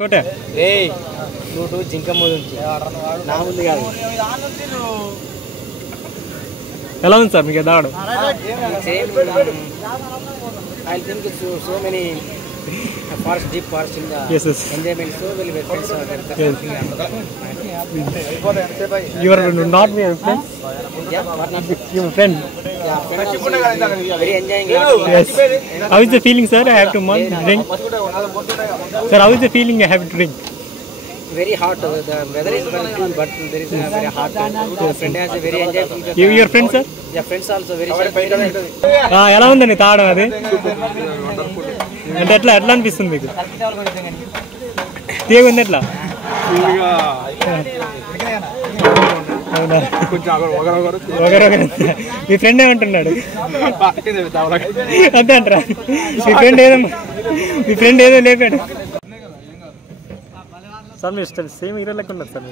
కోటే నువ్వు జింక ముందు నా ముందు కాదు. ఎలా ఉంది సార్ మీకు దాడు? I think so many forest, deep forest in the enjoyment, so will be friends are there. You are not my friend? Yeah, what not? You are friend? Yeah, friend. Very enjoying. Yes. How is the feeling, sir? I have to drink. Sir, how is the feeling I have to drink? Very hot. The weather is very cool, but there is a very hot. Your friend has a very enjoying. Your friend, sir? Yeah, friends also very. ఎలా ఉందండి తాగడం? అది అంటే ఎట్లా అనిపిస్తుంది మీకు? తీగుంది ఎట్లా? మీ friend ఏమంటున్నాడు? అంతే అంటారా? మీ ఫ్రెండ్ ఏదో లేపాడు సార్. మీరు సేమ్ హీరో లెక్క ఉన్నారు సార్.